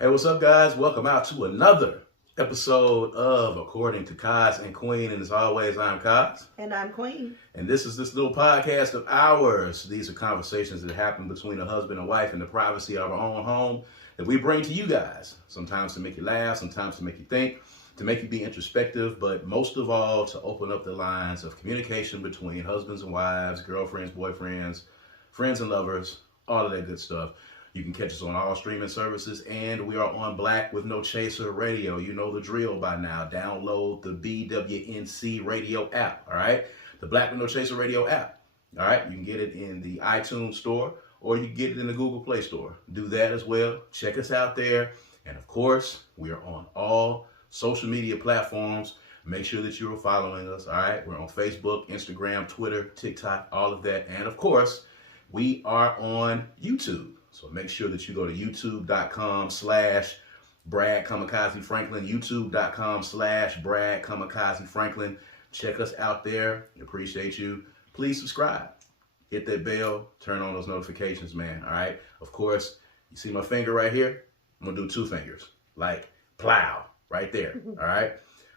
Hey, what's up, guys? Welcome out to another episode of According to Kaz and Queen. And as always, I'm Kaz. And I'm Queen. And this is this little podcast of ours. These are conversations that happen between a husband and wife in the privacy of our own home that we bring to you guys. Sometimes to make you laugh, sometimes to make you think, to make you be introspective, but most of all, to open up the lines of communication between husbands and wives, girlfriends, boyfriends, friends and lovers, all of that good stuff. You can catch us on all streaming services, and we are on Black with No Chaser Radio. You know the drill by now. Download the BWNC radio app, all right? The Black with No Chaser radio app, all right? You can get it in the iTunes store, or you can get it in the Google Play Store. Do that as well. Check us out there. And of course, we are on all social media platforms. Make sure that you are following us, all right? We're on Facebook, Instagram, Twitter, TikTok, all of that. And of course, we are on YouTube. So make sure that you go to youtube.com/Brad Kamikaze Franklin, youtube.com/Brad Kamikaze Franklin. Check us out there. We appreciate you. Please subscribe. Hit that bell. Turn on those notifications, man. All right. Of course, you see my finger right here? I'm going to do two fingers. Like plow right there. All right.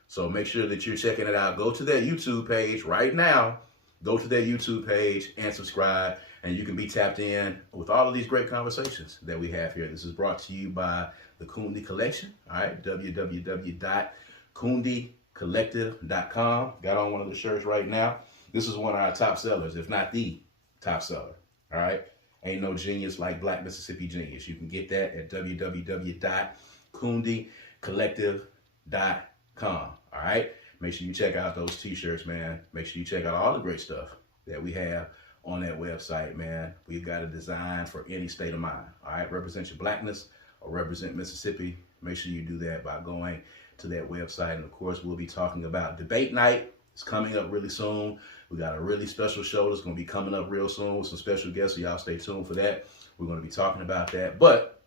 So make sure that you're checking it out. Go to that YouTube page right now. Go to that YouTube page and subscribe. And you can be tapped in with all of these great conversations that we have here. This is brought to you by the Kundi Collection. All right, www.kundicollective.com. Got on one of the shirts right now. This is one of our top sellers, if not the top seller. All right, ain't no genius like Black Mississippi Genius. You can get that at www.kundicollective.com. All right, make sure you check out those t-shirts, man. Make sure you check out all the great stuff that we have on that website, man. We've got a design for any state of mind. All right, represent your blackness or represent Mississippi. Make sure you do that by going to that website. And of course, we'll be talking about debate night. It's coming up really soon. We got a really special show that's going to be coming up real soon with some special guests, so y'all stay tuned for that. We're going to be talking about that. But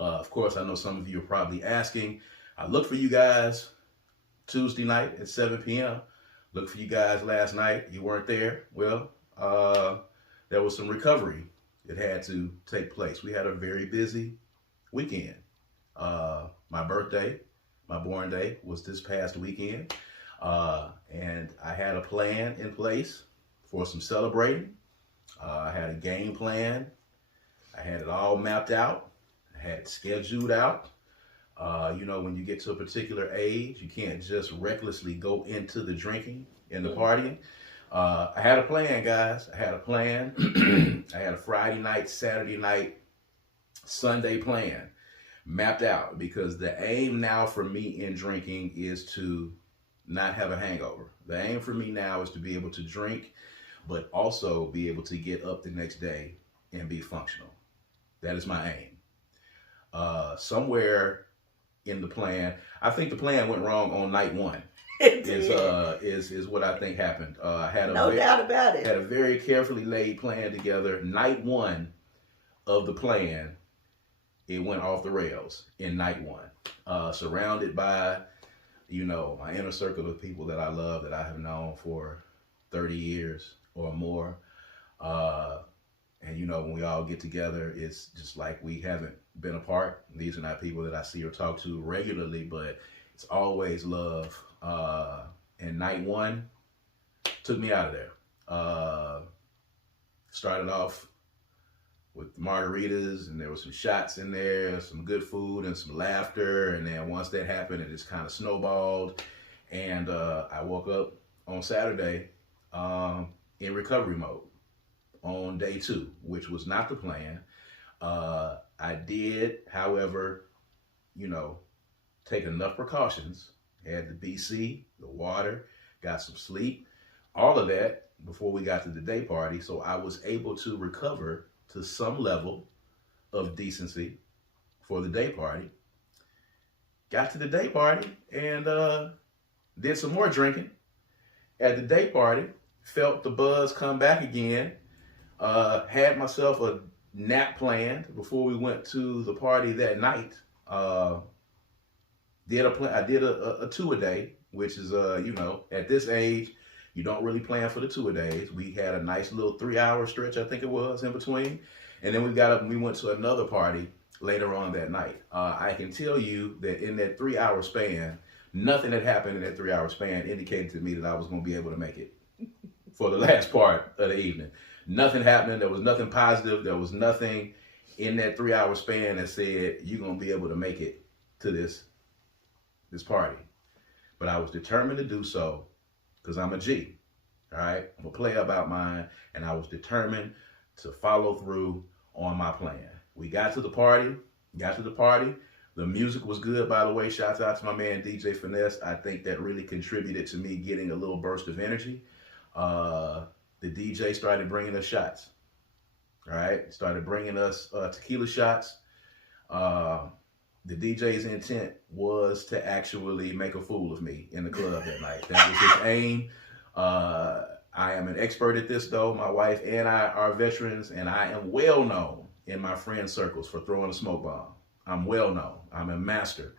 of course, I know some of you are probably asking. I looked for you guys Tuesday night at 7 p.m. Looked for you guys last night. You weren't there. Well, there was some recovery that had to take place. We had a very busy weekend. My birthday, my born day, was this past weekend. And I had a plan in place for some celebrating. I had a game plan. I had it all mapped out. I had it scheduled out. You know, when you get to a particular age, you can't just recklessly go into the drinking and the partying. I had a plan, guys. I had a plan. I had a Friday night, Saturday night, Sunday plan mapped out, because the aim now for me in drinking is to not have a hangover. The aim for me now is to be able to drink, but also be able to get up the next day and be functional. That is my aim. Somewhere in the plan, I think the plan went wrong on night one. Is what I think happened. I had no doubt about it. Had a very carefully laid plan together. Night one of the plan, it went off the rails in night one. Surrounded by, you know, my inner circle of people that I love, that I have known for 30 years or more. And you know, when we all get together, it's just like we haven't been apart. These are not people that I see or talk to regularly, but it's always love. And night one took me out of there. Started off with margaritas, and there were some shots in there, some good food and some laughter. And then once that happened, it just kind of snowballed. And I woke up on Saturday in recovery mode on day two, which was not the plan. I did, however, you know, take enough precautions. Had the BC, the water, got some sleep, all of that before we got to the day party. So I was able to recover to some level of decency for the day party. Got to the day party and did some more drinking. At the day party, felt the buzz come back again. Had myself a nap planned before we went to the party that night. I did a two-a-day, which is, you know, at this age, you don't really plan for the two-a-days. We had a nice little 3-hour stretch, I think it was, in between. And then we got up and we went to another party later on that night. I can tell you that in that 3-hour span, nothing that happened in that 3-hour span indicated to me that I was going to be able to make it for the last part of the evening. Nothing happening. There was nothing positive. There was nothing in that 3-hour span that said you're going to be able to make it to this party. But I was determined to do so because I'm a G. All right, I'm a player about mine, and I was determined to follow through on my plan. We got to the party. The music was good, by the way. Shouts out to my man DJ Finesse. I think that really contributed to me getting a little burst of energy. The DJ started bringing us shots. All right, started bringing us tequila shots. The DJ's intent was to actually make a fool of me in the club that night. That was his aim. I am an expert at this, though. My wife and I are veterans, and I am well known in my friend circles for throwing a smoke bomb. I'm well known. I'm a master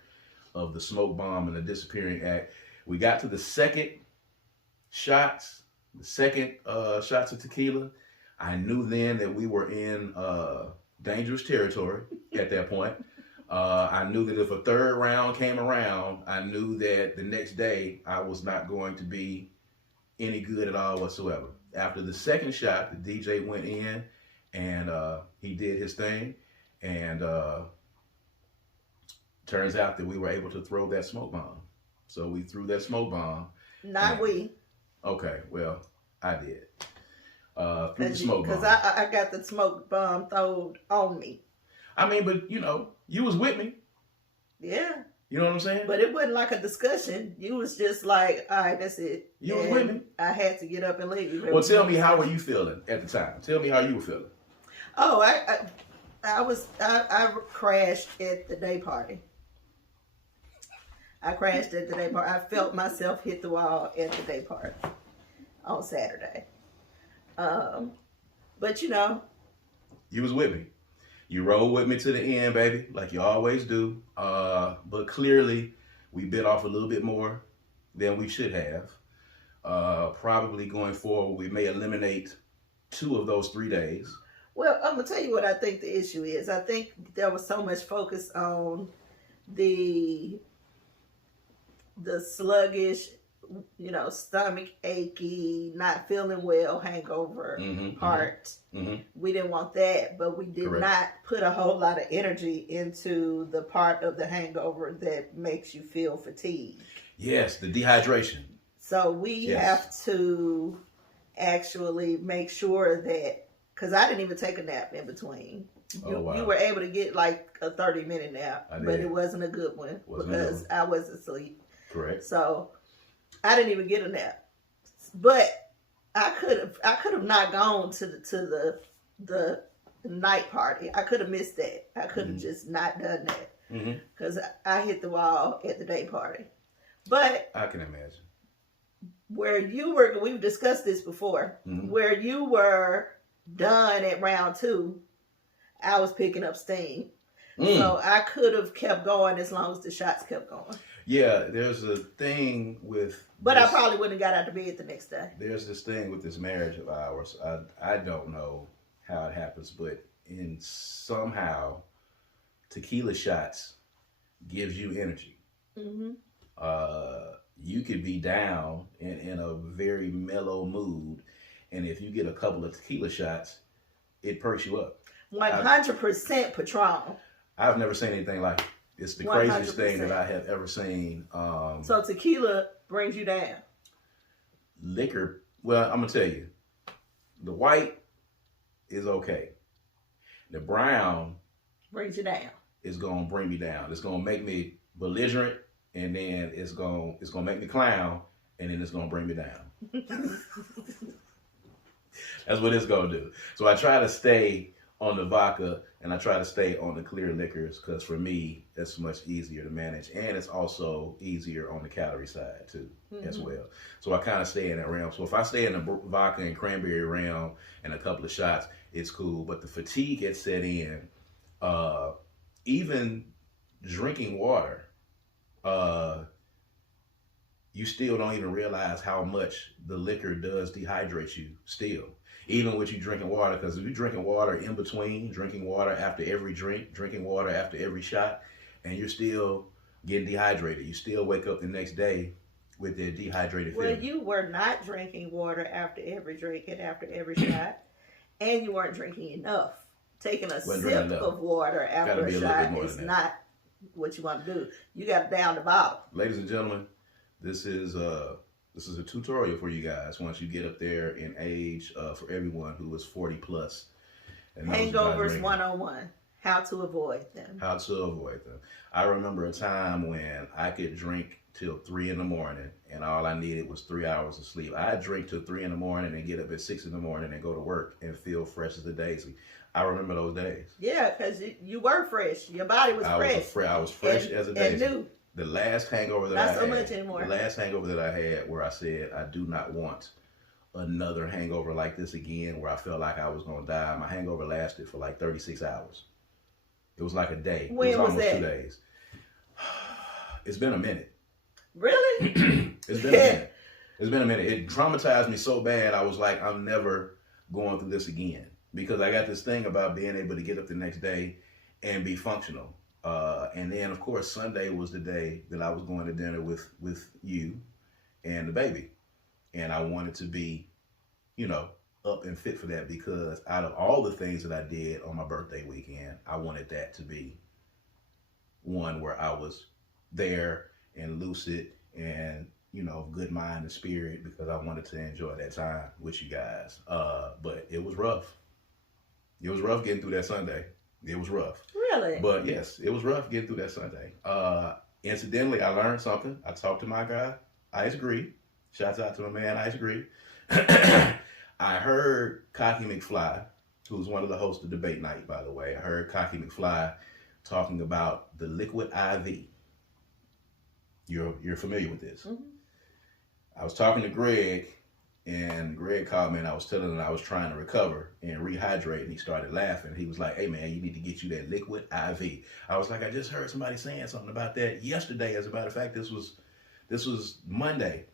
of the smoke bomb and the disappearing act. We got to the second shots of tequila. I knew then that we were in dangerous territory at that point. I knew that if a third round came around, I knew that the next day I was not going to be any good at all whatsoever. After the second shot, the DJ went in and he did his thing. And turns out that we were able to throw that smoke bomb. So we threw that smoke bomb. Not we. Okay, well, I did. Threw the smoke bomb. Because I got the smoke bomb thrown on me. I mean, but you was with me. Yeah. You know what I'm saying? But it wasn't like a discussion. You was just like, all right, that's it. You was with me. I had to get up and leave. Well, tell me, how were you feeling at the time? Tell me how you were feeling. Oh, I crashed at the day party. I felt myself hit the wall at the day party on Saturday. But you was with me. You rode with me to the end, baby, like you always do. But clearly, we bit off a little bit more than we should have. Probably going forward, we may eliminate 2 of those 3 days. Well, I'm going to tell you what I think the issue is. I think there was so much focus on the sluggish, stomach achy, not feeling well, hangover part. Mm-hmm. We didn't want that, but we did not put a whole lot of energy into the part of the hangover that makes you feel fatigued. Yes, the dehydration. So we have to actually make sure that, because I didn't even take a nap in between. You were able to get like a 30-minute nap, but it wasn't a good one because I was asleep. Correct. So I didn't even get a nap, but I could have not gone to the night party. I could have missed that. I could have just not done that because I hit the wall at the day party. But I can imagine where you were. We've discussed this before. Where you were done at round 2, I was picking up steam. So I could have kept going as long as the shots kept going. Yeah, there's a thing with... But I probably wouldn't have got out of bed the next day. There's this thing with this marriage of ours. I don't know how it happens, but somehow tequila shots gives you energy. You could be down in a very mellow mood, and if you get a couple of tequila shots, it perks you up. 100% Patron. I've never seen anything like it. It's the 100%. Craziest thing that I have ever seen. So tequila brings you down. Liquor, well, I'm going to tell you. The white is okay. The brown brings you down. Is going to bring me down. It's going to make me belligerent, and then it's going to make me clown, and then it's going to bring me down. That's what it's going to do. So I try to stay on the vodka, and I try to stay on the clear liquors because for me, that's much easier to manage. And it's also easier on the calorie side too, as well. So I kind of stay in that realm. So if I stay in the vodka and cranberry realm and a couple of shots, it's cool. But the fatigue gets set in. Even drinking water, you still don't even realize how much the liquor does dehydrate you still. Even with you drinking water, because if you're drinking water in between, drinking water after every drink, drinking water after every shot, and you're still getting dehydrated, you still wake up the next day with that dehydrated Well, feeling. you were not drinking water after every drink and after every shot, and you weren't drinking enough. Taking a sip of water after a shot is not what you want to do. You got to down the bottle. Ladies and gentlemen, this is a tutorial for you guys once you get up there in age, for everyone who is 40 plus. And Hangovers 101. How to avoid them. How to avoid them. I remember a time when I could drink till 3 in the morning and all I needed was 3 hours of sleep. I'd drink till 3 in the morning and get up at 6 in the morning and go to work and feel fresh as a daisy. I remember those days. Yeah, because you were fresh. Your body was fresh. I was fresh as a daisy. And new. The last hangover that Not so much anymore. The last hangover that I had where I said I do not want another hangover like this again where I felt like I was going to die. My hangover lasted for like 36 hours. It was like a day. When it was almost that? 2 days. It's been a minute. Really? It's been a minute. It's been a minute. It traumatized me so bad I was like, I'm never going through this again. Because I got this thing about being able to get up the next day and be functional. And then, of course, Sunday was the day that I was going to dinner with you and the baby. And I wanted to be, up and fit for that because out of all the things that I did on my birthday weekend, I wanted that to be one where I was there and lucid and, good mind and spirit because I wanted to enjoy that time with you guys. But it was rough. It was rough getting through that Sunday. It was rough. Really? But yes, it was rough getting through that Sunday. Incidentally, I learned something. I talked to my guy, Ice Gree. Shouts out to my man, Ice Gree. I heard Cocky McFly, who's one of the hosts of Debate Night, by the way. I heard Cocky McFly talking about the liquid IV. You're familiar with this. Mm-hmm. I was talking to Greg, and Greg called me, and I was telling him I was trying to recover and rehydrate, and he started laughing. He was like, hey, man, you need to get you that liquid IV. I was like, I just heard somebody saying something about that yesterday. As a matter of fact, this was Monday.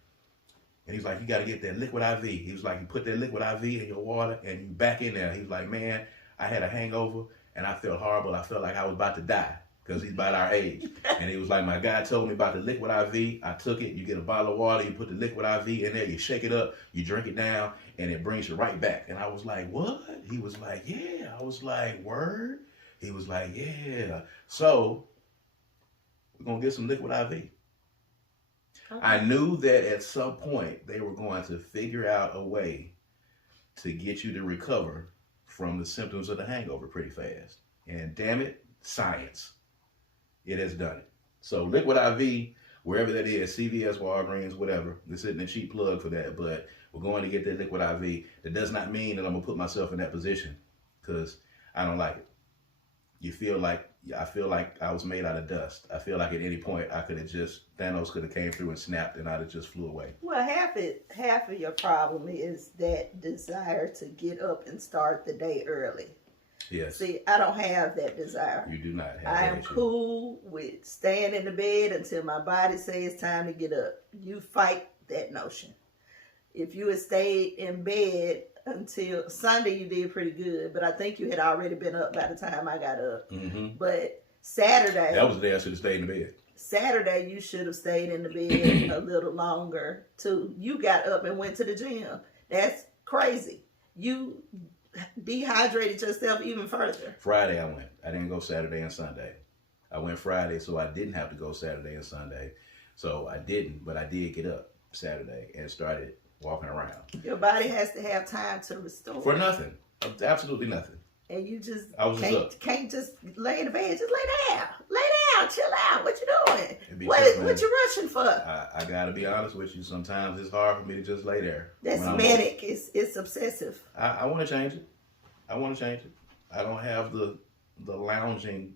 And he's like, you got to get that liquid IV. He was like, you put that liquid IV in your water, and you back in there. He was like, man, I had a hangover, and I felt horrible. I felt like I was about to die. Because he's about our age. And he was like, my guy told me about the liquid IV. I took it. You get a bottle of water. You put the liquid IV in there. You shake it up. You drink it down. And it brings you right back. And I was like, what? He was like, yeah. I was like, word? He was like, yeah. So, we're going to get some liquid IV. Okay. I knew that at some point they were going to figure out a way to get you to recover from the symptoms of the hangover pretty fast. And damn it, science. It has done it. So liquid IV, wherever that is, CVS, Walgreens, whatever. This isn't a cheap plug for that, but we're going to get that liquid IV. That does not mean that I'm going to put myself in that position because I don't like it. I feel like I was made out of dust. I feel like at any point Thanos could have came through and snapped and I'd have just flew away. Well, half of your problem is that desire to get up and start the day early. Yes. See, I don't have that desire. You do not have that. I am cool with staying in the bed until my body says it's time to get up. You fight that notion. If you had stayed in bed until Sunday, you did pretty good, but I think you had already been up by the time I got up. Mm-hmm. But Saturday... That was the day I should have stayed in the bed. Saturday, you should have stayed in the bed a little longer, too. You got up and went to the gym. That's crazy. You dehydrated yourself even further. Friday I went. I didn't go Saturday and Sunday. I went Friday, so I didn't have to go Saturday and Sunday. So I didn't, but I did get up Saturday and started walking around. Your body has to have time to restore. For nothing. Absolutely nothing. And you just can't just lay in the bed. Just lay down. Lay down. Chill out. What you doing? What you rushing for? I gotta be honest with you. Sometimes it's hard for me to just lay there. That's manic. It's obsessive. I want to change it. I don't have the lounging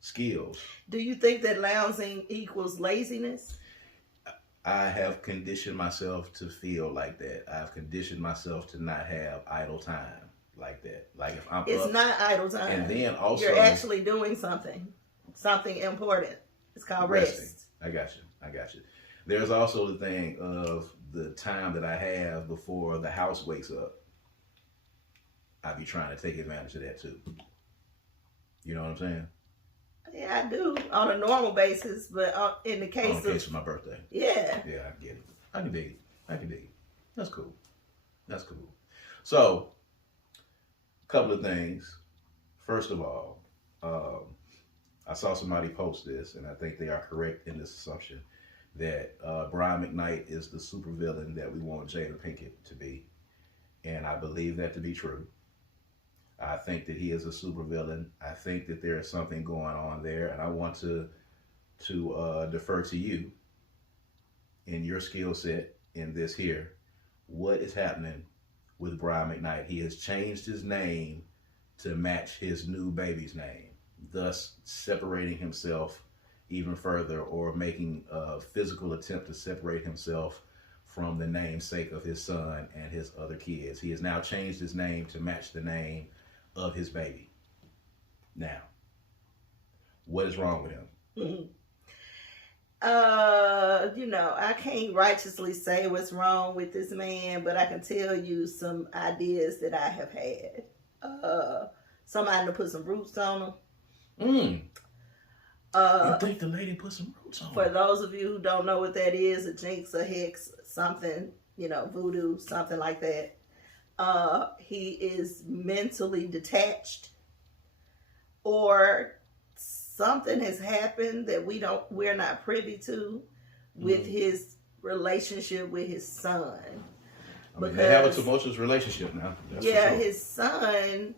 skills. Do you think that lounging equals laziness? I have conditioned myself to feel like that. I've conditioned myself to not have idle time like that. Like if I'm It's up, not idle time. And then also you're actually doing something important. It's called rest. I got you. There's also the thing of the time that I have before the house wakes up. I be trying to take advantage of that too. You know what I'm saying? Yeah, I do on a normal basis, but in the case On the case of my birthday. yeah, Yeah, I get it. I can dig it. I can dig it. That's cool. That's cool. So, a couple of things. First of all, I saw somebody post this, and I think they are correct in this assumption that Brian McKnight is the supervillain that we want Jada Pinkett to be, and I believe that to be true. I think that he is a supervillain. I think that there is something going on there, and I want to defer to you in your skill set in this here. What is happening with Brian McKnight? He has changed his name to match his new baby's name, thus separating himself even further, or making a physical attempt to separate himself from the namesake of his son and his other kids. He has now changed his name to match the name of his baby. Now, what is wrong with him? Mm-hmm. I can't righteously say what's wrong with this man, but I can tell you some ideas that I have had. Somebody to put some roots on him. You think the lady put some roots on For him? those of you who don't know what that is, a jinx, a hex, something, voodoo, something like that. He is mentally detached, or something has happened that we're not privy to with his relationship with his son. I mean, they have a tumultuous relationship now. That's for sure. His son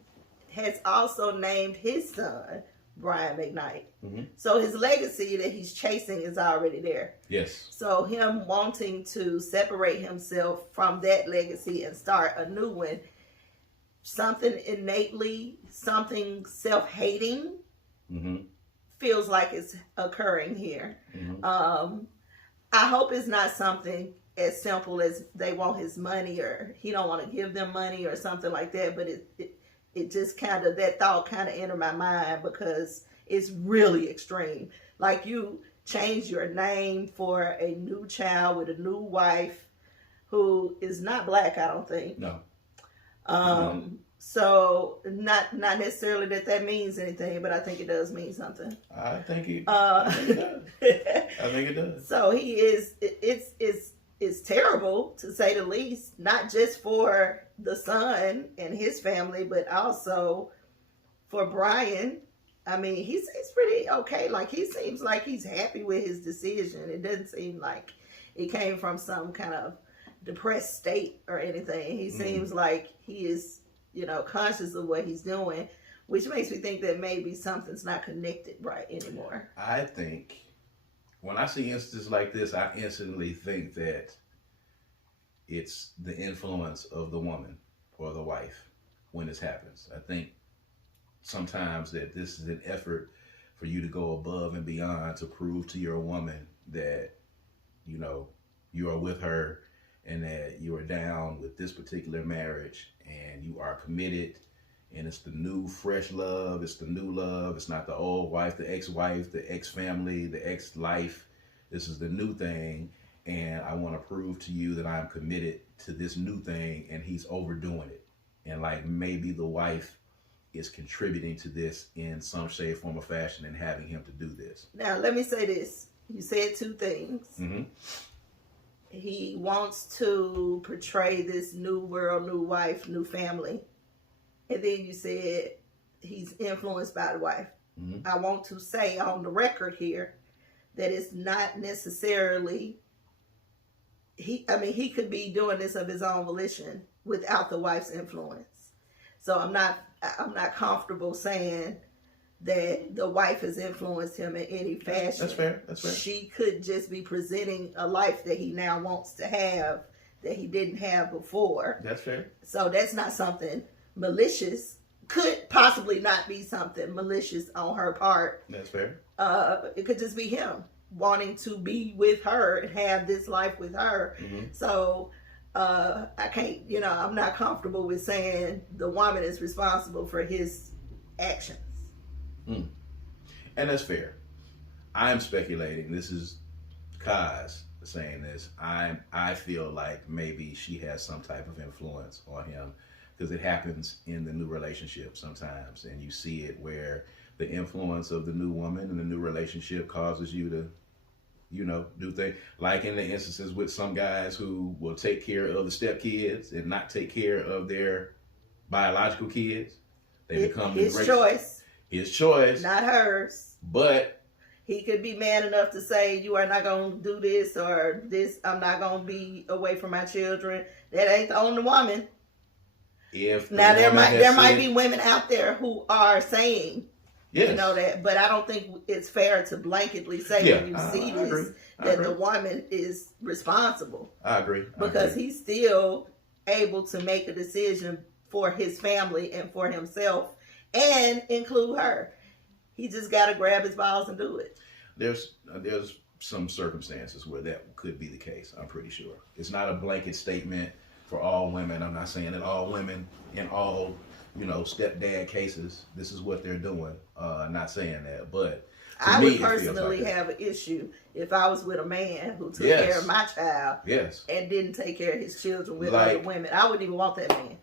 has also named his son Brian McKnight. Mm-hmm. So his legacy that he's chasing is already there. Yes. So him wanting to separate himself from that legacy and start a new one, something innately, something self-hating, feels like it's occurring here. I hope it's not something as simple as they want his money or he don't want to give them money or something like that, but it just kind of, that thought kind of entered my mind because it's really extreme. Like, you change your name for a new child with a new wife who is not black, I don't think. No. So not necessarily that means anything, but I think it does mean something. I think it does. I think it does. So he is, it's terrible to say the least, not just for the son and his family, but also for Brian. I mean, he seems pretty okay. Like, he seems like he's happy with his decision. It doesn't seem like it came from some kind of depressed state or anything. He seems like he is, conscious of what he's doing, which makes me think that maybe something's not connected right anymore. I think when I see instances like this, I instantly think that it's the influence of the woman or the wife when this happens. I think sometimes that this is an effort for you to go above and beyond to prove to your woman that, you are with her and that you are down with this particular marriage and you are committed, and it's the new fresh love, it's the new love, it's not the old wife, the ex-wife, the ex-family, the ex-life. This is the new thing, and I want to prove to you that I'm committed to this new thing, and he's overdoing it. And like, maybe the wife is contributing to this in some shape, form, or fashion and having him to do this. Now, let me say this. You said two things. He wants to portray this new world, new wife, new family. And then you said he's influenced by the wife. I want to say on the record here that it's not necessarily, he could be doing this of his own volition without the wife's influence. So I'm not comfortable saying that the wife has influenced him in any fashion. That's fair. She could just be presenting a life that he now wants to have that he didn't have before. That's fair. So that's not something malicious. Could possibly not be something malicious on her part. That's fair. It could just be him wanting to be with her and have this life with her. So I can't, I'm not comfortable with saying the woman is responsible for his actions. And that's fair. I'm speculating. This is Kaz saying this, I feel like maybe she has some type of influence on him because it happens in the new relationship sometimes, and you see it where the influence of the new woman in the new relationship causes you to, do things like in the instances with some guys who will take care of the stepkids and not take care of their biological kids. They become his choice. His choice, not hers. But he could be man enough to say, "You are not going to do this or this. I'm not going to be away from my children." That ain't the only woman. If now there might be women out there who are saying, yes, that, but I don't think it's fair to blanketly say when you see this that the woman is responsible. I agree. Because he's still able to make a decision for his family and for himself and include her. He just got to grab his balls and do it. There's some circumstances where that could be the case. I'm pretty sure. It's not a blanket statement for all women. I'm not saying that all women in all, stepdad cases, this is what they're doing. I'm not saying that, but I would personally have an issue if I was with a man who took care of my child and didn't take care of his children with other women. I wouldn't even want that man.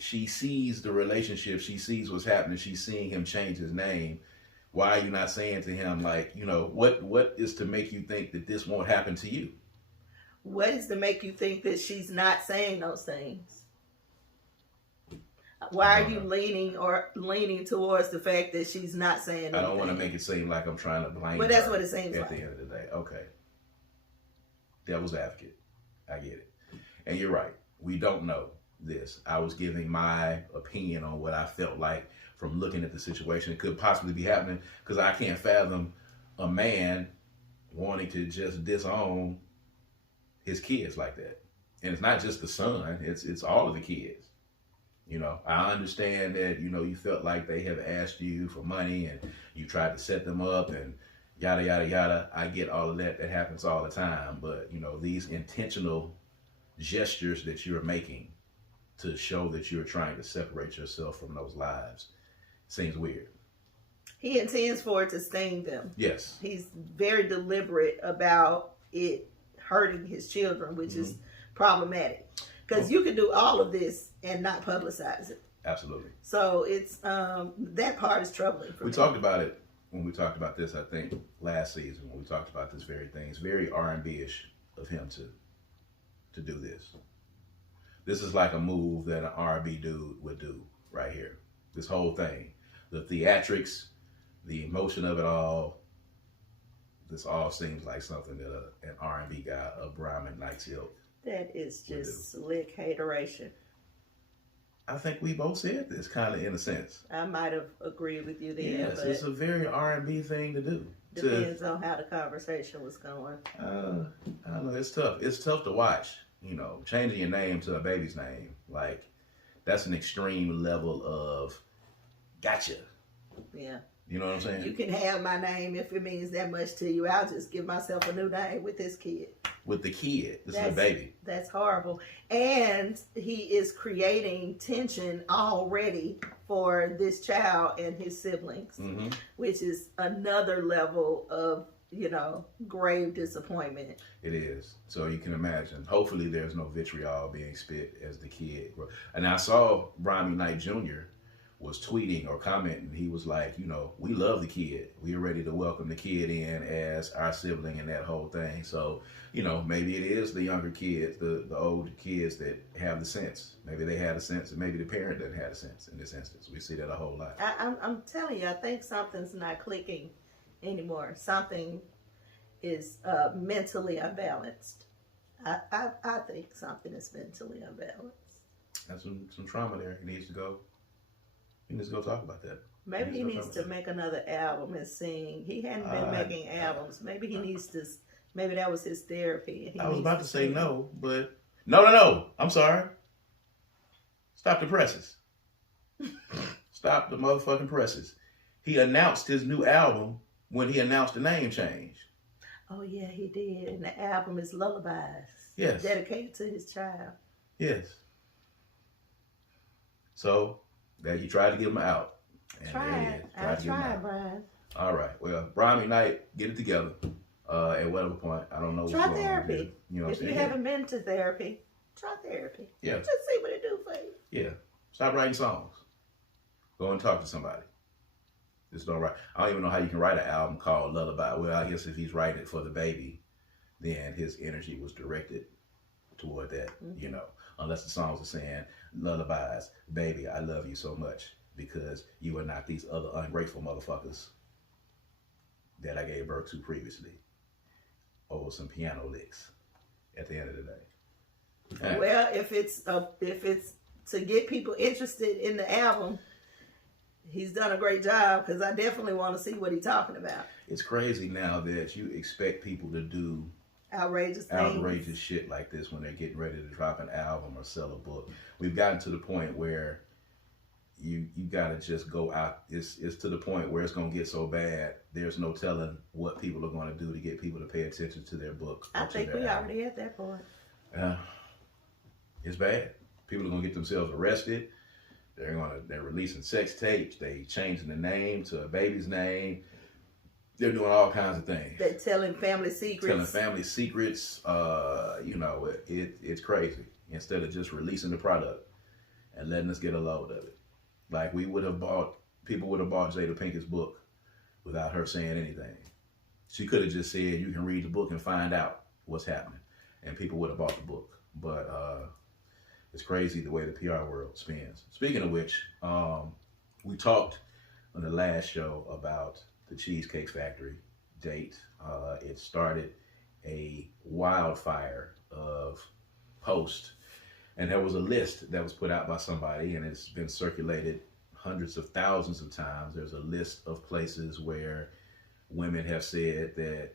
She sees the relationship. She sees what's happening. She's seeing him change his name. Why are you not saying to him, what is to make you think that this won't happen to you? What is to make you think that she's not saying those things? Why are you leaning towards the fact that she's not saying anything? I don't want to make it seem like I'm trying to blame her. But that's what it seems at the end of the day. Okay. Devil's advocate. I get it. And you're right. We don't know this. I was giving my opinion on what I felt like from looking at the situation. It could possibly be happening because I can't fathom a man wanting to just disown his kids like that. And it's not just the son, it's all of the kids. I understand that, you felt like they have asked you for money and you tried to set them up and yada, yada, yada. I get all of that. That happens all the time. But, these intentional gestures that you're making to show that you're trying to separate yourself from those lives seems weird. He intends for it to sting them. Yes. He's very deliberate about it hurting his children, which is problematic. Because you can do all of this and not publicize it. Absolutely. So it's that part is troubling for me. We talked about it when we talked about this, I think, last season when we talked about this very thing. It's very R&B-ish of him to do this. This is like a move that an R&B dude would do right here. This whole thing. The theatrics, the emotion of it all. This all seems like something that an R&B guy of McKnight's ilk. That is just slick hateration. I think we both said this kind of in a sense. I might have agreed with you there. Yes, but it's a very R&B thing to do. Depends on how the conversation was going. I don't know. It's tough. It's tough to watch. Changing your name to a baby's name. Like, that's an extreme level of gotcha. Yeah. You know what I'm saying? You can have my name if it means that much to you. I'll just give myself a new name with this kid. With the kid. This is a baby. That's horrible. And he is creating tension already for this child and his siblings, which is another level of, grave disappointment. It is. So you can imagine. Hopefully there's no vitriol being spit as the kid. And I saw McKnight Jr. was tweeting or commenting. He was like, we love the kid. We are ready to welcome the kid in as our sibling and that whole thing. So, maybe it is the younger kids, the older kids that have the sense. Maybe they had a sense and maybe the parent doesn't have a sense in this instance. We see that a whole lot. I'm telling you, I think something's not clicking anymore. Something is mentally unbalanced. I think something is mentally unbalanced. That's some trauma there. He needs to go talk about that. Maybe he needs to make another album and sing. He hadn't been making albums. Maybe he needs to. Maybe that was his therapy. I was about to say no, but no. I'm sorry. Stop the presses. Stop the motherfucking presses. He announced his new album when he announced the name change. Oh yeah, he did. And the album is Lullabies. Yes. Dedicated to his child. Yes. So that you tried to get him out. I tried, Brian. All right. Well, Brian McKnight, get it together. At whatever point, I don't know what's Try going on therapy. here. You know what If I'm you saying? haven't been to therapy, try therapy. Yeah. Just see what it do for you. Yeah. Stop writing songs. Go and talk to somebody. Just don't write. I don't even know how you can write an album called Lullaby. Well, I guess if he's writing it for the baby, then his energy was directed toward that, you know. Unless the songs are saying, lullabies, baby, I love you so much because you are not these other ungrateful motherfuckers that I gave birth to previously. Or some piano licks at the end of the day. Right. Well, if it's to get people interested in the album, he's done a great job because I definitely want to see what he's talking about. It's crazy now that you expect people to do Outrageous shit like this when they're getting ready to drop an album or sell a book. We've gotten to the point where you gotta just go out. It's to the point where it's gonna get so bad. There's no telling what people are gonna do to get people to pay attention to their book. I think we already at that point. It's bad. People are gonna get themselves arrested. They're releasing sex tapes. They changing the name to a baby's name. They're doing all kinds of things. They're telling family secrets. You know, it's crazy. Instead of just releasing the product and letting us get a load of it. Like people would have bought Jada Pinkett's book without her saying anything. She could have just said, you can read the book and find out what's happening. And people would have bought the book. But it's crazy the way the PR world spins. Speaking of which, we talked on the last show about the Cheesecake Factory date. It started a wildfire of posts. And there was a list that was put out by somebody, and it's been circulated hundreds of thousands of times. There's a list of places where women have said that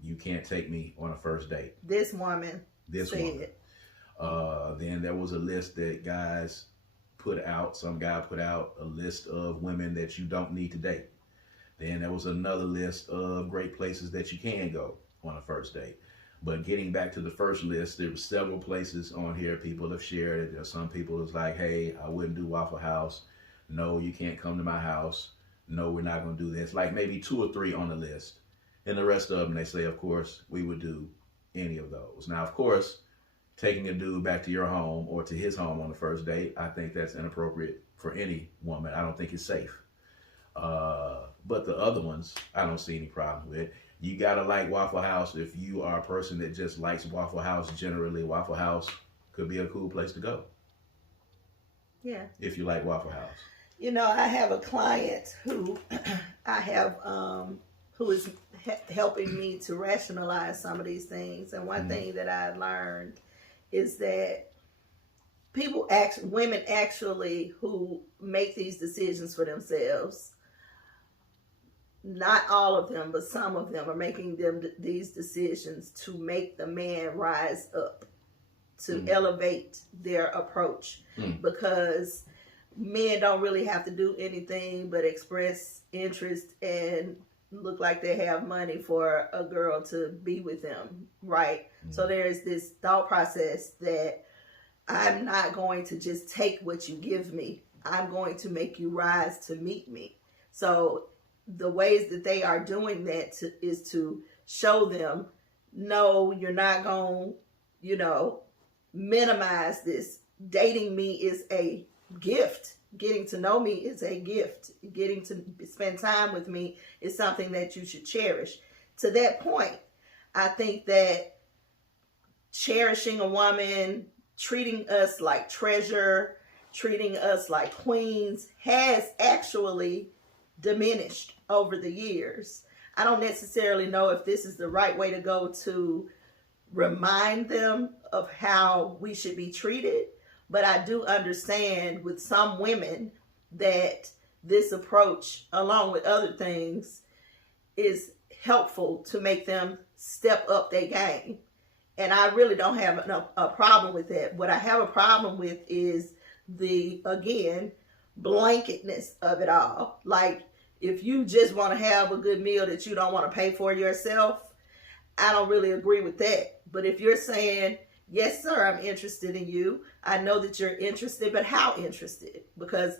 you can't take me on a first date. This woman said. Then there was a list that some guy put out a list of women that you don't need to date. Then there was another list of great places that you can go on a first date. But getting back to the first list, there were several places on here people have shared it. There's some people who's like, hey, I wouldn't do Waffle House. No, you can't come to my house. No, we're not going to do this. Like maybe 2 or 3 on the list. And the rest of them, they say, of course, we would do any of those. Now, of course, taking a dude back to your home or to his home on the first date, I think that's inappropriate for any woman. I don't think it's safe. But the other ones, I don't see any problem with. You gotta like Waffle House. If you are a person that just likes Waffle House, generally Waffle House could be a cool place to go. Yeah. If you like Waffle House. You know, I have a client who who is helping me to rationalize some of these things. And one thing that I learned is that women actually who make these decisions for themselves, not all of them, but some of them are making these decisions to make the man rise up, to elevate their approach, because men don't really have to do anything but express interest and look like they have money for a girl to be with them, right? So there's this thought process that I'm not going to just take what you give me. I'm going to make you rise to meet me. So the ways that they are doing that is to show them, no, you're not going to, minimize this. Dating me is a gift. Getting to know me is a gift. Getting to spend time with me is something that you should cherish. To that point, I think that cherishing a woman, treating us like treasure, treating us like queens has actually diminished over the years. I don't necessarily know if this is the right way to go to remind them of how we should be treated, but I do understand with some women that this approach, along with other things, is helpful to make them step up their game. And I really don't have a problem with that. What I have a problem with is the, again, blanketness of it all. Like, if you just want to have a good meal that you don't want to pay for yourself, I don't really agree with that. But if you're saying, yes, sir, I'm interested in you. I know that you're interested, but how interested? Because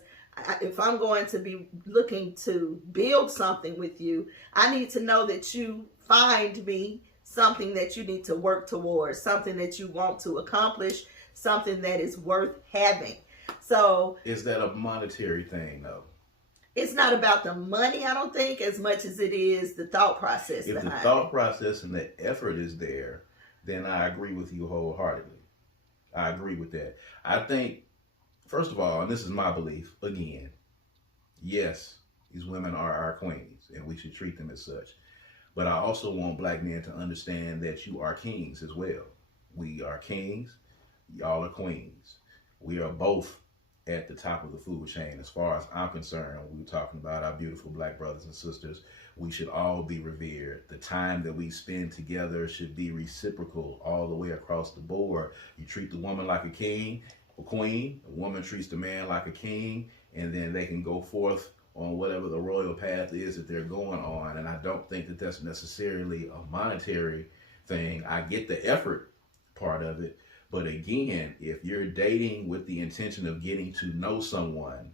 If I'm going to be looking to build something with you, I need to know that you find me something that you need to work towards, something that you want to accomplish, something that is worth having. So is that a monetary thing though? It's not about the money, I don't think, as much as it is the thought process. If the thought process and the effort is there, then I agree with you wholeheartedly. I agree with that. I think, first of all, and this is my belief, again, yes, these women are our queens, and we should treat them as such. But I also want black men to understand that you are kings as well. We are kings, y'all are queens. We are both at the top of the food chain. As far as I'm concerned, we were talking about our beautiful black brothers and sisters. We should all be revered. The time that we spend together should be reciprocal all the way across the board. You treat the woman like a king, a queen. A woman treats the man like a king, and then they can go forth on whatever the royal path is that they're going on. And I don't think that that's necessarily a monetary thing. I get the effort part of it. But again, if you're dating with the intention of getting to know someone,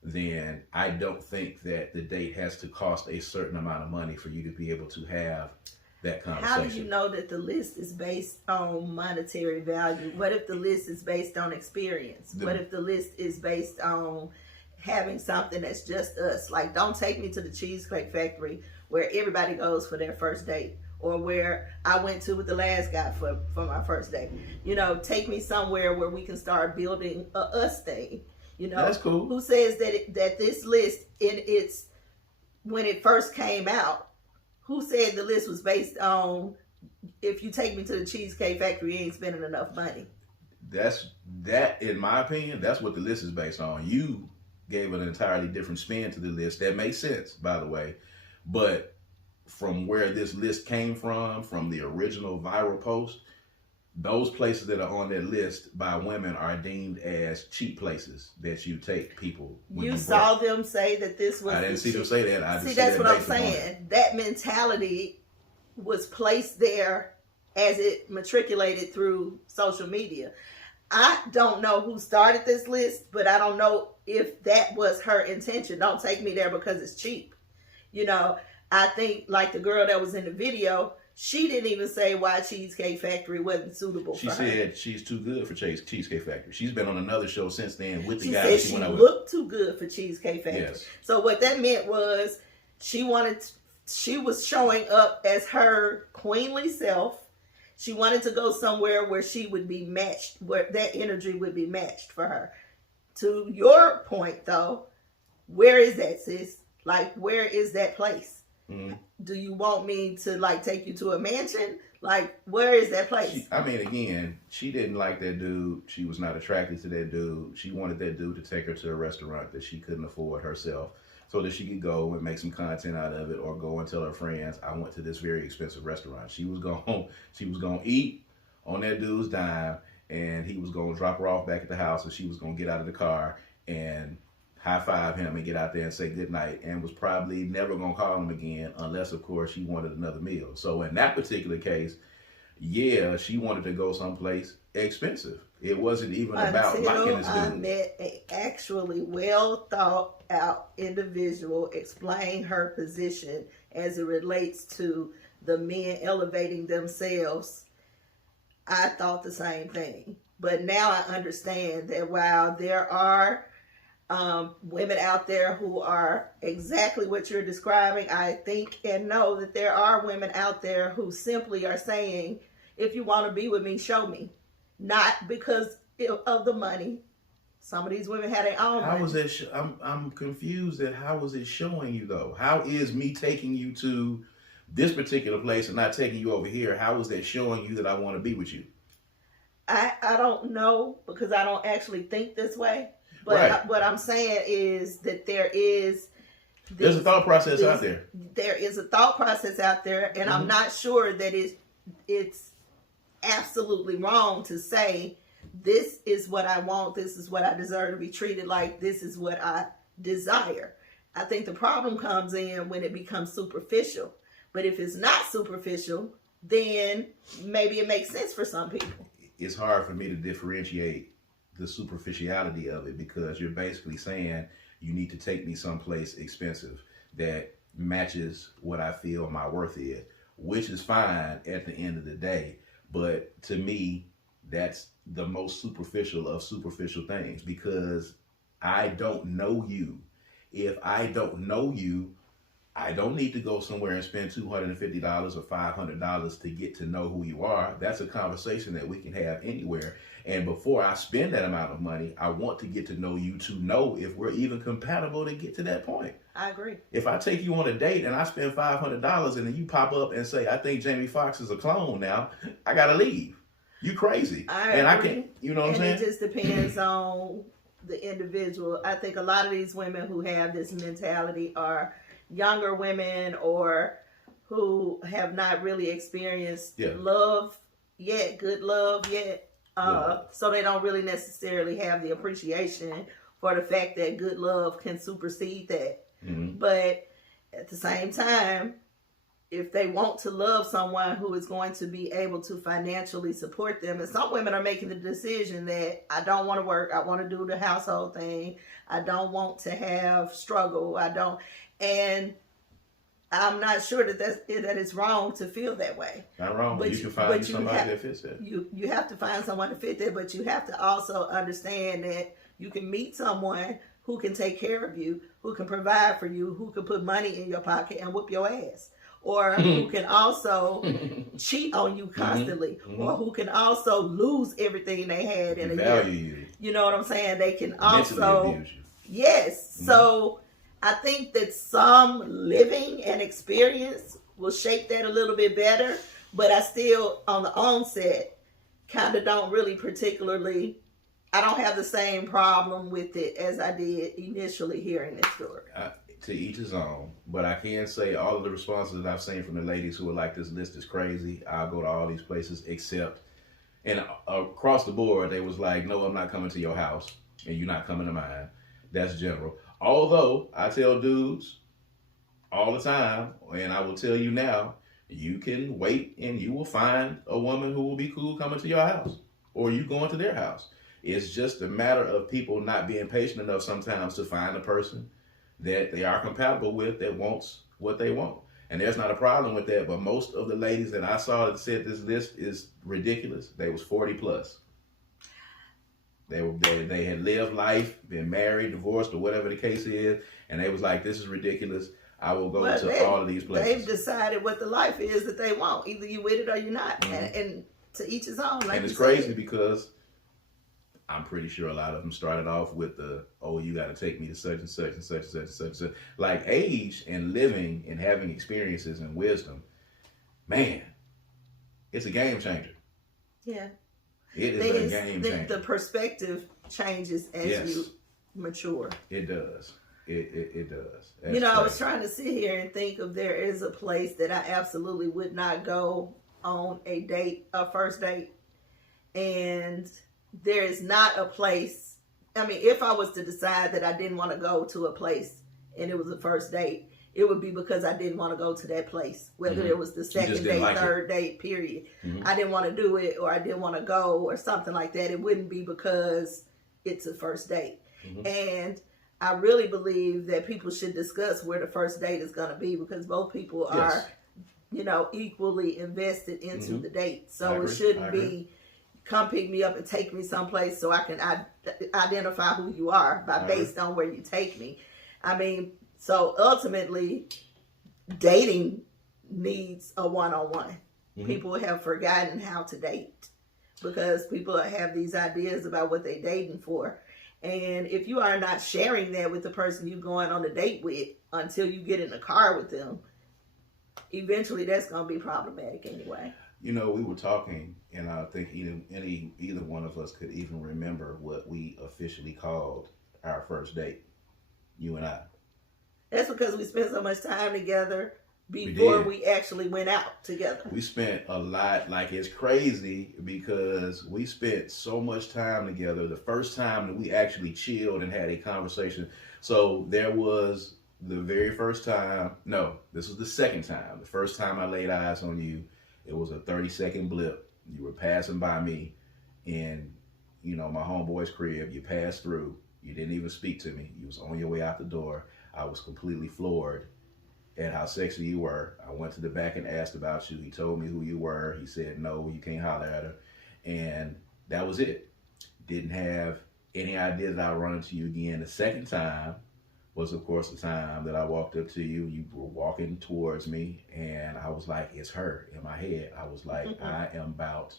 then I don't think that the date has to cost a certain amount of money for you to be able to have that conversation. How do you know that the list is based on monetary value? What if the list is based on experience? What if the list is based on having something that's just us? Like, don't take me to the Cheesecake Factory where everybody goes for their first date, or where I went to with the last guy for my first date. You know, take me somewhere where we can start building a us thing. You know, that's cool. Who says that this list when it first came out, who said the list was based on, if you take me to the Cheesecake Factory, you ain't spending enough money? That, in my opinion, that's what the list is based on. You gave an entirely different spin to the list. That makes sense, by the way. But from where this list came from the original viral post, those places that are on that list by women are deemed as cheap places that you take people. You saw them say that this was. I didn't see them say that. I just see, that's what I'm saying. That mentality was placed there as it matriculated through social media. I don't know who started this list, but I don't know if that was her intention. Don't take me there because it's cheap. You know, I think like the girl that was in the video, she didn't even say why Cheesecake Factory wasn't suitable for her. She said she's too good for Cheesecake Factory. She's been on another show since then with the guy that she went out with. She looked too good for Cheesecake Factory. Yes. So what that meant was she was showing up as her queenly self. She wanted to go somewhere where she would be matched, where that energy would be matched for her. To your point though, where is that, sis? Like, where is that place? Mm-hmm. Do you want me to like take you to a mansion? Like, where is that place? Again, she didn't like that dude. She was not attracted to that dude. She wanted that dude to take her to a restaurant that she couldn't afford herself so that she could go and make some content out of it, or go and tell her friends, I went to this very expensive restaurant. She was going to eat on that dude's dime, and he was going to drop her off back at the house, and she was going to get out of the car and high five him and get out there and say goodnight, and was probably never going to call him again unless, of course, she wanted another meal. So in that particular case, yeah, she wanted to go someplace expensive. It wasn't even about liking this dude. I met an actually well thought out individual explain her position as it relates to the men elevating themselves. I thought the same thing. But now I understand that while there are women out there who are exactly what you're describing, I think and know that there are women out there who simply are saying, if you want to be with me, show me. Not because of the money. Some of these women had their own money. How was that? I'm confused at how was it showing you though? How is me taking you to this particular place and not taking you over here? How is that showing you that I want to be with you? I don't know, because I don't actually think this way. But right. What I'm saying is that there's a thought process out there. There is a thought process out there, and I'm not sure that it's absolutely wrong to say, this is what I want, this is what I deserve to be treated like, this is what I desire. I think the problem comes in when it becomes superficial. But if it's not superficial, then maybe it makes sense for some people. It's hard for me to differentiate the superficiality of it, because you're basically saying you need to take me someplace expensive that matches what I feel my worth is, which is fine at the end of the day. But to me, that's the most superficial of superficial things, because I don't know you. If I don't know you, I don't need to go somewhere and spend $250 or $500 to get to know who you are. That's a conversation that we can have anywhere. And before I spend that amount of money, I want to get to know you to know if we're even compatible to get to that point. I agree. If I take you on a date and I spend $500 and then you pop up and say, I think Jamie Foxx is a clone now, I got to leave. You crazy. I and agree. I can't, you know what I'm saying? And it just depends on the individual. I think a lot of these women who have this mentality are younger women or who have not really experienced love yet, good love yet. So they don't really necessarily have the appreciation for the fact that good love can supersede that. Mm-hmm. But at the same time, if they want to love someone who is going to be able to financially support them, and some women are making the decision that I don't want to work, I want to do the household thing, I don't want to have struggle, and I'm not sure that it's wrong to feel that way. Not wrong, but you can find somebody that fits that. You have to find someone to fit that, but you have to also understand that you can meet someone who can take care of you, who can provide for you, who can put money in your pocket and whoop your ass. Or who can also cheat on you constantly, or who can also lose everything they had in a year. You. You know what I'm saying? They can also abuse you. Yes. So I think that some living and experience will shape that a little bit better, but I still, on the onset, kind of don't really particularly, I don't have the same problem with it as I did initially hearing this story. To each his own, but I can say all of the responses that I've seen from the ladies who are like, this list is crazy, I'll go to all these places except, and across the board they was like, no, I'm not coming to your house and you're not coming to mine. That's general. Although I tell dudes all the time, and I will tell you now, you can wait and you will find a woman who will be cool coming to your house, or you going to their house. It's just a matter of people not being patient enough sometimes to find a person that they are compatible with, that wants what they want. And there's not a problem with that, but most of the ladies that I saw that said this list is ridiculous, they was 40 plus. They had lived life, been married, divorced, or whatever the case is, and they was like, this is ridiculous. I will go to all of these places. They've decided what the life is that they want. Either you with it or you're not. Mm-hmm. And to each his own. Like, and it's crazy because I'm pretty sure a lot of them started off with you got to take me to such and such and such and such and such and such. Like, age and living and having experiences and wisdom, man, it's a game changer. Yeah. It is a game changer. The perspective changes as you mature. It does. It does. That's crazy. I was trying to sit here and think of there is a place that I absolutely would not go on a first date. And there is not a place, I mean, if I was to decide that I didn't want to go to a place and it was a first date, it would be because I didn't want to go to that place, whether it was the second date, third date, period. Mm-hmm. I didn't want to do it, or I didn't want to go, or something like that. It wouldn't be because it's a first date. Mm-hmm. And I really believe that people should discuss where the first date is going to be, because both people are, equally invested into the date. So it shouldn't be, come pick me up and take me someplace so I can identify who you are based on where you take me. I mean, so ultimately, dating needs a one-on-one. Mm-hmm. People have forgotten how to date because people have these ideas about what they're dating for. And if you are not sharing that with the person you're going on a date with until you get in the car with them, eventually that's going to be problematic anyway. We were talking, and I think either one of us could even remember what we officially called our first date, you and I. That's because we spent so much time together before we actually went out together. We spent a lot, like it's crazy because we spent so much time together. The first time that we actually chilled and had a conversation. So there was the very first time, no, this was the second time. The first time I laid eyes on you, it was a 30-second blip. You were passing by me and my homeboy's crib. You passed through. You didn't even speak to me. You was on your way out the door. I was completely floored at how sexy you were. I went to the back and asked about you. He told me who you were. He said, no, you can't holler at her. And that was it. Didn't have any idea that I would run into you again. The second time was, of course, the time that I walked up to you. You were walking towards me, and I was like, it's her. In my head, I was like, I am about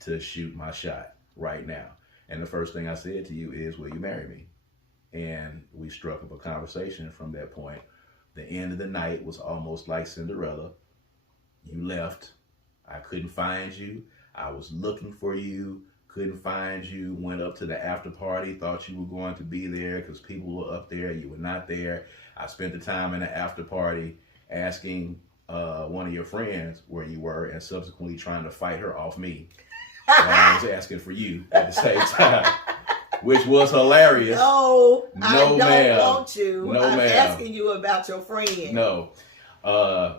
to shoot my shot right now. And the first thing I said to you is, will you marry me? And we struck up a conversation from that point. The end of the night was almost like Cinderella. You left. I couldn't find you. I was looking for you. Couldn't find you. Went up to the after party. Thought you were going to be there because people were up there. You were not there. I spent the time in the after party asking one of your friends where you were and subsequently trying to fight her off me. I was asking for you at the same time, which was hilarious. No, I don't ma'am. want you. No, I'm ma'am. asking you about your friend. No,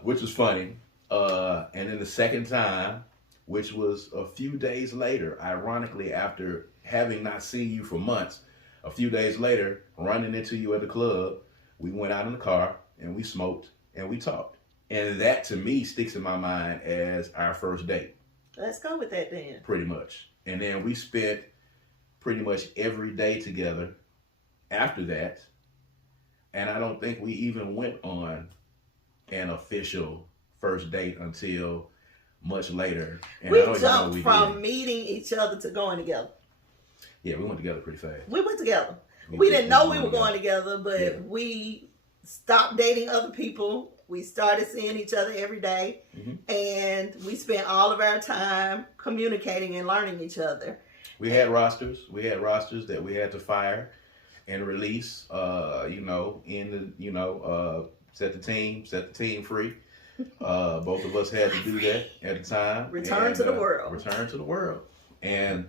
which was funny. And then the second time, which was a few days later, ironically, after having not seen you for months, a few days later, running into you at the club, we went out in the car and we smoked and we talked. And that to me sticks in my mind as our first date. Let's go with that then. Pretty much. And then we spent pretty much every day together after that. And I don't think we even went on an official first date until much later. And We I don't even know jumped we from did. meeting each other to going together. Yeah, we went together pretty fast. We went together. We didn't know we were going together, but Yeah. we stopped dating other people. We started seeing each other every day, and we spent all of our time communicating and learning each other. We had rosters. We had rosters that we had to fire and release. Set the team free. Both of us had to do that at the time. Return to the world. Return to the world. And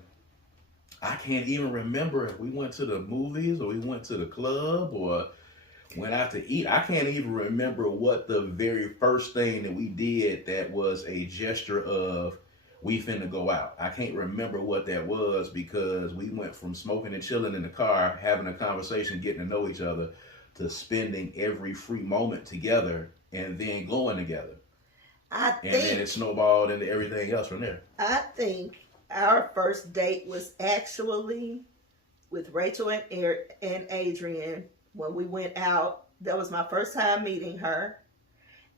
I can't even remember if we went to the movies or we went to the club or went out to eat. I can't even remember what the very first thing that we did that was a gesture of we finna go out. I can't remember what that was because we went from smoking and chilling in the car, having a conversation, getting to know each other, to spending every free moment together and then going together. And then it snowballed into everything else from there. I think our first date was actually with Rachel and Adrian when we went out. That was my first time meeting her.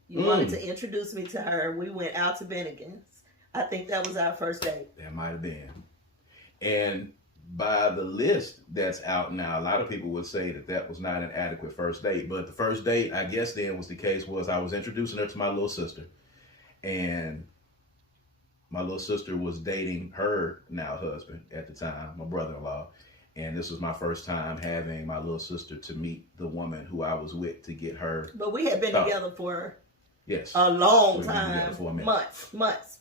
You wanted to introduce me to her. We went out to Bennigan's. I think that was our first date. That might have been. And by the list that's out now, a lot of people would say that that was not an adequate first date. But the first date, I guess then was the case was I was introducing her to my little sister. And my little sister was dating her now husband at the time, my brother-in-law. And this was my first time having my little sister to meet the woman who I was with to get her. But we had been together for yes, a long we've been together for a time, minute. months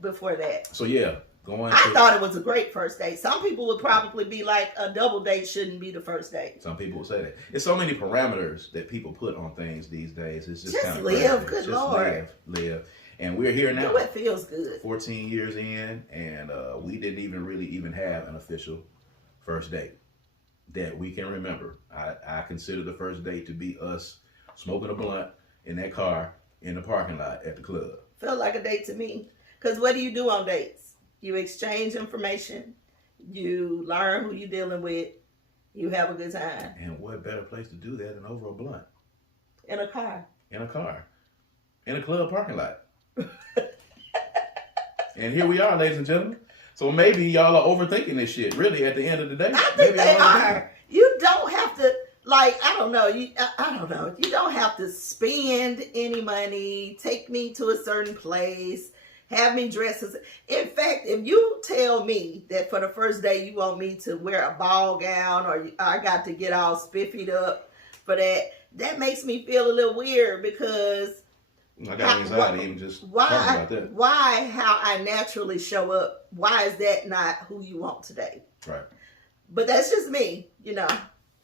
before that. So yeah, I thought it was a great first date. Some people would probably be like a double date shouldn't be the first date. Some people would say that. There's so many parameters that people put on things these days. It's just kind of live, crazy. good Lord. Live. And we're here now. Do what feels good. 14 years in, and we didn't even have an official first date that we can remember. I consider the first date to be us smoking a blunt in that car in the parking lot at the club. Felt like a date to me. Because what do you do on dates? You exchange information. You learn who you're dealing with. You have a good time. And what better place to do that than over a blunt? In a car. In a car. In a club parking lot. And here we are, ladies and gentlemen. So maybe y'all are overthinking this shit, really, at the end of the day. I think they are. You don't have to, I don't know. I don't know. You don't have to spend any money, take me to a certain place, have me dress as... In fact, if you tell me that for the first day you want me to wear a ball gown or I got to get all spiffied up for that makes me feel a little weird because... I got anxiety even just talking about that. Why, how I naturally show up, why is that not who you want today? Right. But that's just me,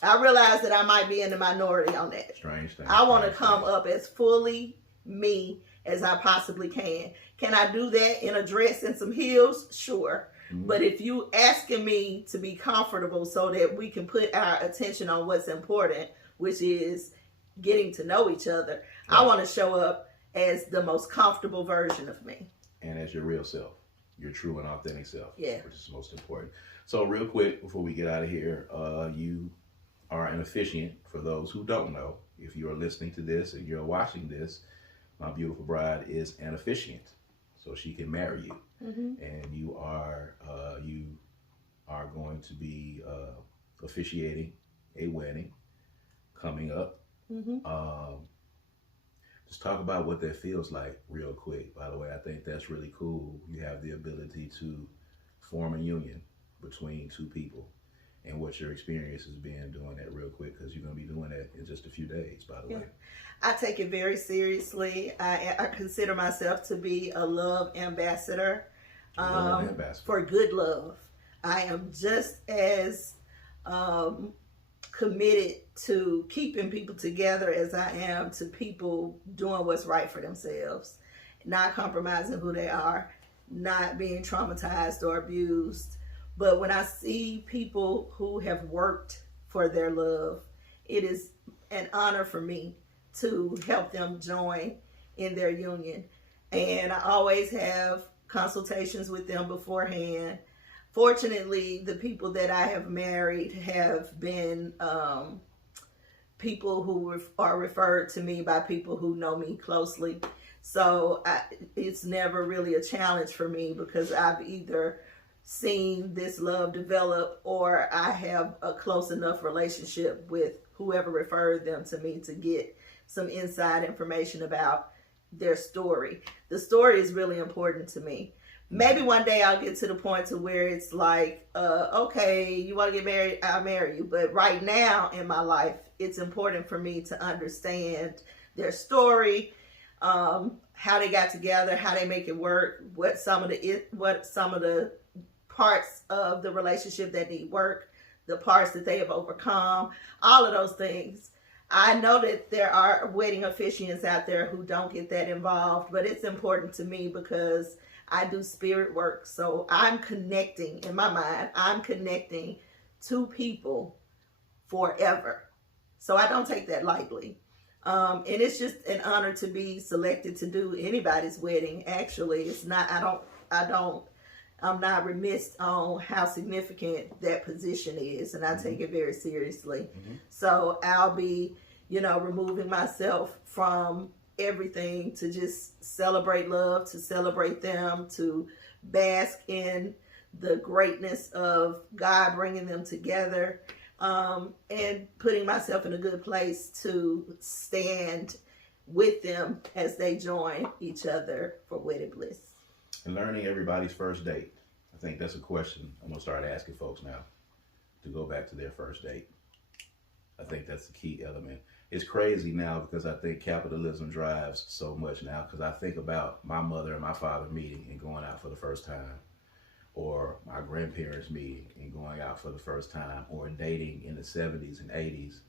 I realize that I might be in the minority on that. Strange thing. I want to come up as fully me as I possibly can. Can I do that in a dress and some heels? Sure. But if you asking me to be comfortable so that we can put our attention on what's important, which is getting to know each other, I want to show up as the most comfortable version of me. And as your real self, your true and authentic self, yeah, which is most important. So real quick, before we get out of here, you are an officiant. For those who don't know, if you are listening to this and you're watching this, my beautiful bride is an officiant, so she can marry you. And you are going to be officiating a wedding coming up. Just talk about what that feels like real quick. By the way, I think that's really cool. You have the ability to form a union between two people, and what your experience has been doing that real quick, because you're going to be doing that in just a few days, by the way. I take it very seriously. I consider myself to be a love ambassador, for good love. I am just as committed to keeping people together as I am to people doing what's right for themselves, not compromising who they are, not being traumatized or abused. But when I see people who have worked for their love, it is an honor for me to help them join in their union. And I always have consultations with them beforehand. Fortunately, the people that I have married have been people who are referred to me by people who know me closely. So it's never really a challenge for me, because I've either seen this love develop or I have a close enough relationship with whoever referred them to me to get some inside information about their story. The story is really important to me. Maybe one day I'll get to the point to where it's like, okay, you want to get married, I'll marry you. But right now in my life, it's important for me to understand their story, how they got together, how they make it work, what some of the parts of the relationship that need work, the parts that they have overcome, all of those things. I know that there are wedding officiants out there who don't get that involved, but it's important to me because I do spirit work. So I'm connecting, in my mind, I'm connecting two people forever. So I don't take that lightly. And it's just an honor to be selected to do anybody's wedding. Actually, it's not, I'm not remiss on how significant that position is, and I take it very seriously. So I'll be, removing myself from everything to just celebrate love, to celebrate them, to bask in the greatness of God bringing them together, and putting myself in a good place to stand with them as they join each other for wedded bliss. And learning everybody's first date. I think that's a question I'm going to start asking folks now, to go back to their first date. I think that's the key element. It's crazy now because I think capitalism drives so much now, because I think about my mother and my father meeting and going out for the first time, or my grandparents meeting and going out for the first time, or dating in the 70s and 80s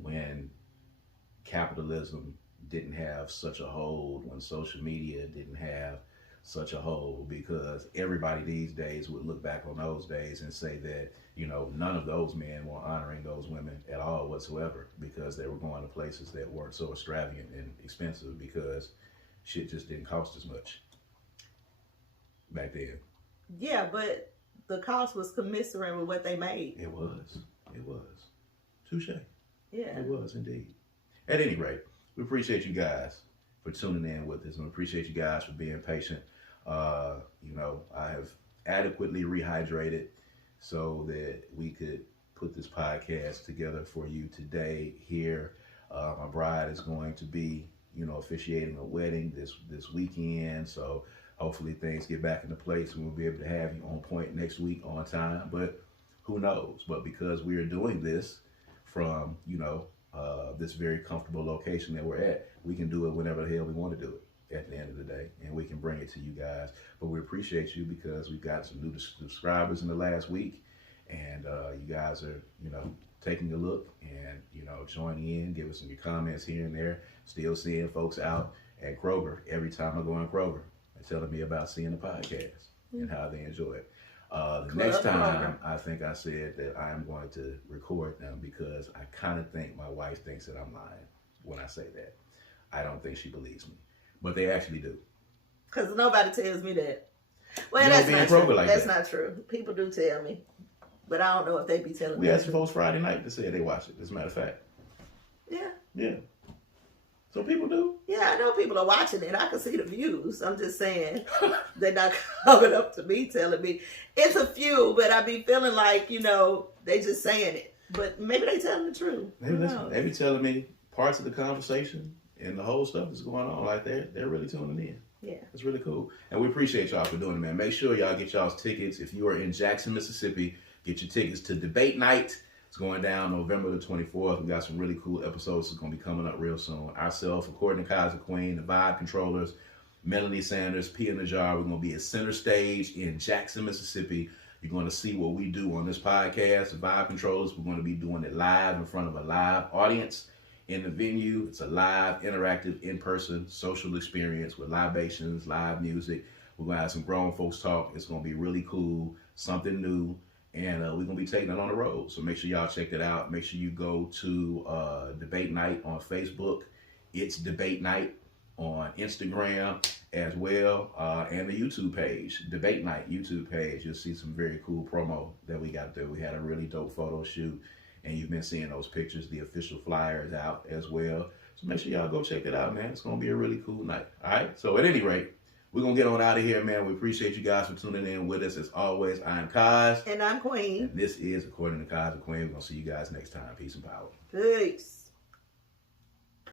when capitalism didn't have such a hold, when social media didn't have such a hold, because everybody these days would look back on those days and say that, none of those men were honoring those women at all whatsoever, because they were going to places that weren't so extravagant and expensive, because shit just didn't cost as much back then. Yeah, but the cost was commensurate with what they made. It was. Touche. Yeah. It was indeed. At any rate, we appreciate you guys for tuning in with us, and we appreciate you guys for being patient. I have adequately rehydrated so that we could put this podcast together for you today here. My bride is going to be, officiating a wedding this weekend, so hopefully things get back into place and we'll be able to have you on point next week on time, but who knows? But because we are doing this from, this very comfortable location that we're at, we can do it whenever the hell we want to do it at the end of the day, and we can bring it to you guys. But we appreciate you because we've got some new subscribers in the last week, and you guys are, taking a look and, joining in, giving us some comments here and there. Still seeing folks out at Kroger every time I go in Kroger and telling me about seeing the podcast and how they enjoy it. The next time, I think I said that I'm going to record them because I kind of think my wife thinks that I'm lying when I say that. I don't think she believes me, but they actually do. Because nobody tells me that. Well, You that's don't be not in true. program like That's that. not true. People do tell me, but I don't know if they be telling We me. had some folks Friday night that said they watched it, as a matter of fact. Yeah. Yeah. So people do. Yeah, I know people are watching it. I can see the views. I'm just saying they're not coming up to me telling me. It's a few, but I be feeling like, you know, they just saying it. But maybe they telling the truth. They be telling me parts of the conversation and the whole stuff that's going on. Like they're really tuning in. Yeah. It's really cool. And we appreciate y'all for doing it, man. Make sure y'all get y'all's tickets. If you are in Jackson, Mississippi, get your tickets to Debate Night. It's going down November the 24th. We got some really cool episodes that's going to be coming up real soon. Ourselves, according to Kaz Queen, the Vibe Controllers, Melanie Sanders, P in the Jar. We're going to be at Center Stage in Jackson, Mississippi. You're going to see what we do on this podcast, the Vibe Controllers. We're going to be doing it live in front of a live audience in the venue. It's a live, interactive, in-person social experience with libations, live music. We're going to have some grown folks talk. It's going to be really cool, something new. And we're going to be taking it on the road. So make sure y'all check that out. Make sure you go to Debate Night on Facebook. It's Debate Night on Instagram as well. And the YouTube page, Debate Night YouTube page. You'll see some very cool promo that we got there. We had a really dope photo shoot. And you've been seeing those pictures. The official flyer is out as well. So make sure y'all go check it out, man. It's going to be a really cool night. All right? So at any rate, we're going to get on out of here, man. We appreciate you guys for tuning in with us. As always, I'm Kaz. And I'm Queen. And this is According to Kaz and Queen. We're going to see you guys next time. Peace and power. Peace.